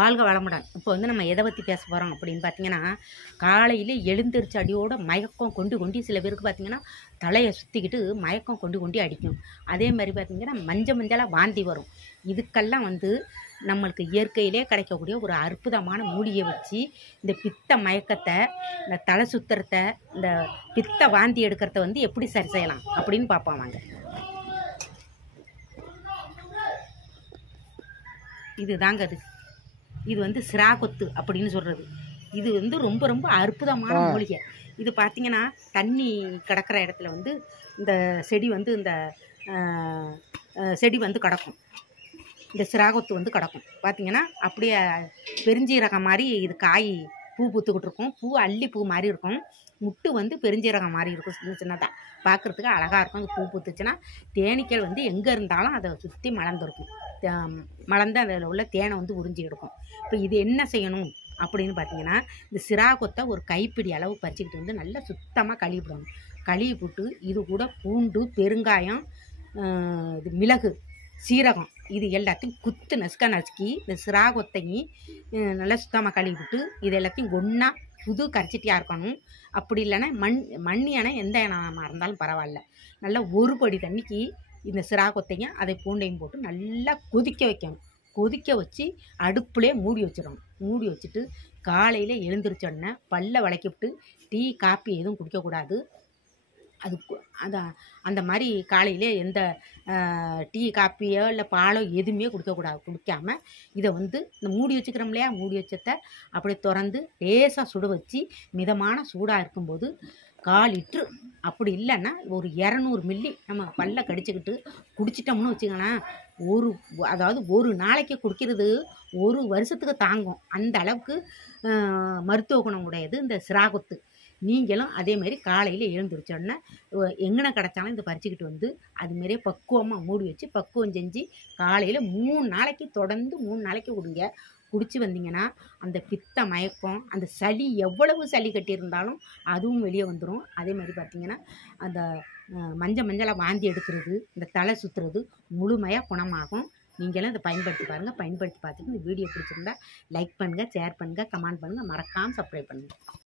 வாழ்க வளமுடன். இப்போ வந்து நம்ம எதை பற்றி பேச போகிறோம் அப்படின்னு பார்த்தீங்கன்னா, காலையில் எழுந்திரிச்ச அடியோட மயக்கம் கொண்டு சில பேருக்கு பார்த்தீங்கன்னா தலையை சுற்றிக்கிட்டு மயக்கம் கொண்டு அடிக்கும். அதே மாதிரி பார்த்தீங்கன்னா மஞ்சளாக வாந்தி வரும். இதுக்கெல்லாம் வந்து நம்மளுக்கு இயற்கையிலே கிடைக்கக்கூடிய ஒரு அற்புதமான மூலிகை வச்சு இந்த பித்த மயக்கத்தை, இந்த தலை சுத்துறத, இந்த பித்த வாந்தி எடுக்கிறத வந்து எப்படி சரி செய்யலாம் அப்படின்னு பார்ப்போம் வாங்க. இதுதாங்க அது. இது வந்து சிராகொத்து அப்படின்னு சொல்கிறது. இது வந்து ரொம்ப ரொம்ப அற்புதமான மூலிகை. இது பார்த்திங்கன்னா தண்ணி கிடக்கிற இடத்துல வந்து இந்த செடி வந்து செடி வந்து கிடக்கும். இந்த சிராகொத்து வந்து கிடக்கும். பார்த்திங்கன்னா அப்படியே பெருஞ்சீரகம் மாதிரி இது காய் பூ பூத்துக்கிட்டு இருக்கும். பூ அள்ளி பூ மாதிரி இருக்கும். முட்டு வந்து பெருஞ்சீரகம் மாதிரி இருக்கும். சின்ன சின்னதாக பார்க்குறதுக்கு அழகாக இருக்கும். அந்த பூ பூத்துச்சுன்னா தேனீக்கள் வந்து எங்கே இருந்தாலும் அதை சுற்றி மலர்ந்துருக்கும். மலர்ந்து அதில் உள்ள தேனை வந்து உறிஞ்சி எடுக்கும். இப்போ இது என்ன செய்யணும் அப்படின்னு பார்த்தீங்கன்னா, இந்த சிராகொத்தை ஒரு கைப்பிடி அளவு பறிச்சுக்கிட்டு வந்து நல்லா சுத்தமாக கழுவி விடணும். கழுவி போட்டு இது கூட பூண்டு, பெருங்காயம், இது மிளகு, சீரகம் இது எல்லாத்தையும் நசுக்கி இந்த சிராகொத்தையும் நல்லா சுத்தமாக கழுவி விட்டு இது எல்லாத்தையும் ஒன்றா புது கரைச்சிட்டியாக இருக்கணும். அப்படி இல்லைன்னா மண்ணியான எந்த இனமாக இருந்தாலும் பரவாயில்ல. நல்லா ஒரு படி தண்ணிக்கு இந்த சிராகொத்தையும் அதை பூண்டையும் போட்டு நல்லா கொதிக்க வைக்கணும். கொதிக்க வச்சு அடுப்புலேயே மூடி வச்சிடணும். மூடி வச்சுட்டு காலையில் எழுந்திரிச்சோடனே பல்ல விளக்கிவிட்டு டீ காப்பி எதுவும் குடிக்கக்கூடாது. அந்த மாதிரி காலையிலே எந்த டீ காப்பியோ இல்லை பாலோ எதுவுமே குடிக்காமல் இதை வந்து இந்த மூடி வச்சுக்கிறோம் இல்லையா, மூடி வச்சதை அப்படி திறந்து லேசாக சுட வச்சு மிதமான சூடாக இருக்கும்போது 1/4 லிட்ரு, அப்படி இல்லைன்னா ஒரு 200 மில்லி நம்ம பல்ல கடிச்சிக்கிட்டு குடிச்சிட்டோம்னு வச்சுக்கோங்களேன். அதாவது ஒரு நாளைக்கு குடிக்கிறது ஒரு வருஷத்துக்கு தாங்கும். அந்த அளவுக்கு மருத்துவ குணம் உடையது இந்த சிராகொத்து. நீங்களும் அதேமாரி காலையில் எழுந்திரிச்சோடனே எங்கன கிடச்சாலும் இதை பறிச்சுக்கிட்டு வந்து அதுமாரியே பக்குவமாக மூடி வச்சு பக்குவம் செஞ்சு காலையில் 3 நாளைக்கு தொடர்ந்து 3 நாளைக்கு கொடுங்க. குடிச்சு வந்தீங்கன்னா அந்த பித்த மயக்கம், அந்த சளி எவ்வளவு சளி கட்டியிருந்தாலும் அதுவும் வெளியே வந்துடும். அதே மாதிரி பார்த்திங்கன்னா அந்த மஞ்சளாக வாந்தி எடுக்கிறது, இந்த தலை சுற்றுறது முழுமையாக குணமாகும். நீங்களும் இதை பயன்படுத்தி பாருங்கள். பயன்படுத்தி பார்த்துட்டு இந்த வீடியோ பிடிச்சிருந்தா லைக் பண்ணுங்கள், ஷேர் பண்ணுங்கள், கமெண்ட் பண்ணுங்கள், மறக்காமல் சப்ஸ்கிரைப் பண்ணுங்கள்.